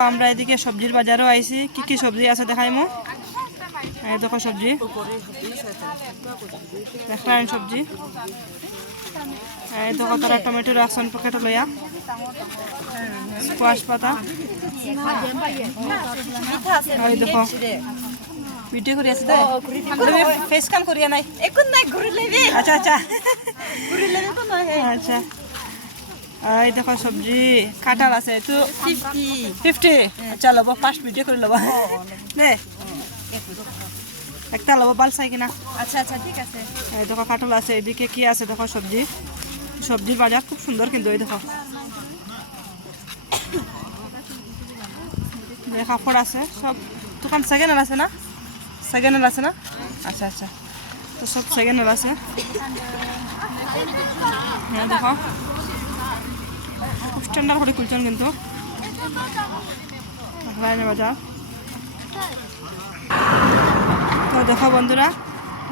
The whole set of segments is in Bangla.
আমরা এদিকে সবজির বাজারও আইছি। কি কি সবজি আছে দেখাই মো এই দেখো সবজি। দেখলাম সবজি। দেখো তারা টমেটো রাখছেন পকেট লইয়া। স্কোয়াশ পাতা। দেখো। ভিডিও কৰি আছে তুমি ফেচ কাম কৰি নাই একো নাই ল'বি আচ্ছা আচ্ছা আচ্ছা। এই দেখো সবজি কাঁঠাল আছে এইটো ফিফটি আচ্ছা ল'ব ফাৰ্ষ্ট ভিডিঅ' কৰি ল'ব। দে একটা ল'ব বাল চাই কিনা। আচ্ছা আচ্ছা ঠিক আছে। এই দেখো কাঁঠাল আছে এদিকে কি আছে দেখো সবজি। সবজির বাজার খুব সুন্দর কিন্তু এই দেখো। এই কাপড় আছে সব দোকান সেকেন্ড আছে না? সেকেন্ড আছে না? আচ্ছা আচ্ছা। তো সব সেকেন্ড আছে। হ্যাঁ দেখো। খুব স্ট্যান্ডার্ড করে খুলছেন কিন্তু। বাজার তো দেখো বন্ধুরা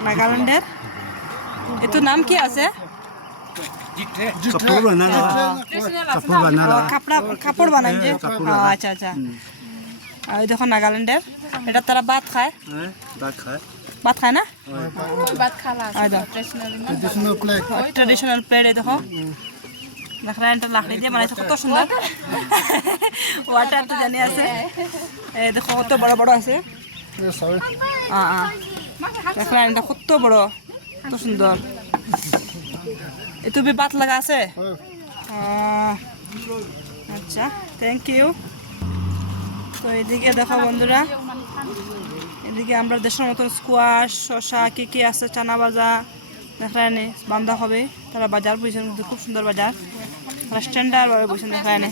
নাগাল্যান্ডের। এতো নাম কি আছে? কাপড় বানাই যে। ও, আচ্ছা আচ্ছা। আর এই দেখো নাগাল্যান্ডের। এটা তারা ভাত খায়। হ্যাঁ ভাত খায়। ভাত খায় না? ট্রেডিশনাল প্লেট ট্রেডিশনাল প্লেট এই দেখো। দেখলাম এটা লাকড়ি দিয়ে বানাইছে কত সুন্দর। ওয়াটার তো জানি আছে। দেখো কত বড় বড় আছে। আ এটা কত বড়, কত সুন্দর। এতো বি বাত লাগা আছে? আচ্ছা থ্যাংক ইউ তো এদিকে দেখো বন্ধুরা, এদিকে আমরা দেশের মতন স্কোয়াশ শশা কি কি আছে, চানা ভাজা দেখায় বান্ধা হবে। তারা বাজার কিন্তু খুব সুন্দর বাজার। স্ট্যান্ডার্ড ভাবে বইছেন দেখায় নে।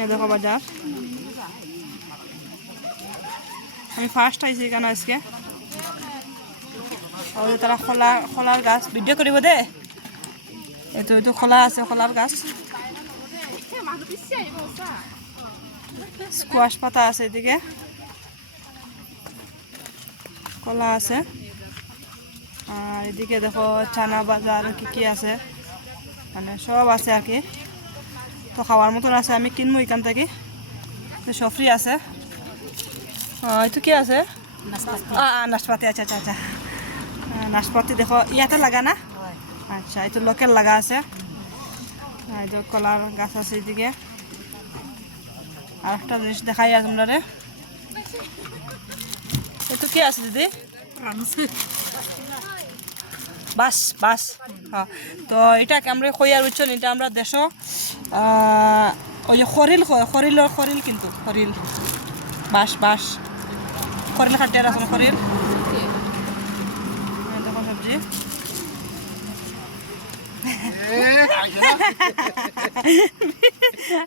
এই দেখো বাজার। আমি ফার্স্ট আইছি এখানে আজকে? তারা খোলা, খোলার গাছ। ভিডিও কৰিব দে? এইটো এইটো খোলা আছে, খোলার গাছ। স্কোয়াশ পাতা আছে এদিকে। কলা আছে। আর এদিকে দেখো চানা বাজার কি কি আছে। মানে সব আছে আর কি। তো খাওয়ার মতন আছে আমি কিনবো এখান থেকে। তো সফরি আছে। এইটো কি আছে? নাশপাতি আচ্ছা আচ্ছা আচ্ছা। নাশপাতি দেখো ইয়াতে লাগা না? আচ্ছা এইটো লোকেল লাগা আছে। এই যে কলার গাছ আছে এদিকে আর একটা জিনিস দেখাই আছে আপনারে। এইটো কি আছে দিদি? বাস বাস। হ্যাঁ। তো এটাকে আমরা কইয়ার উচ্চন এটা আমরা দেশ ওই যে খরিল খরিলর খরিল কিন্তু খরিল বাস বাস। খরিল খাটিয়ার আসলে খরিল সবজি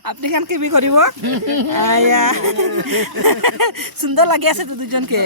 আপনি কেন কি বি করিব সুন্দর লাগি আছে তো দুজনকে।